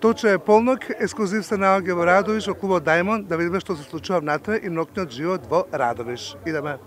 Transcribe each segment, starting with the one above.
Точно е полнок, ексклузив се наоѓа во Радовиш во клубот Дајмон, да видиме што се случува внатре и ноќниот живот во Радовиш. Идеме.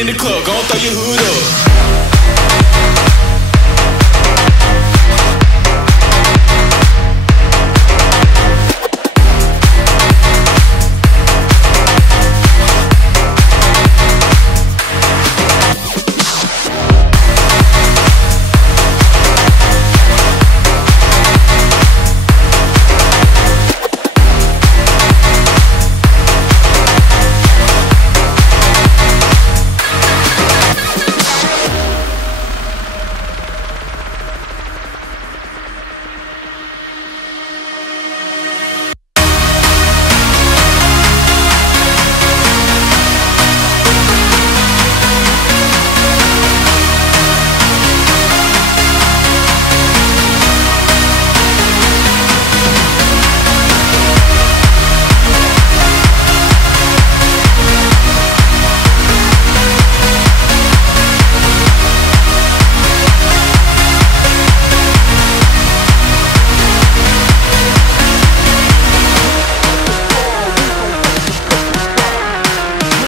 In the club, gon' throw your hood up.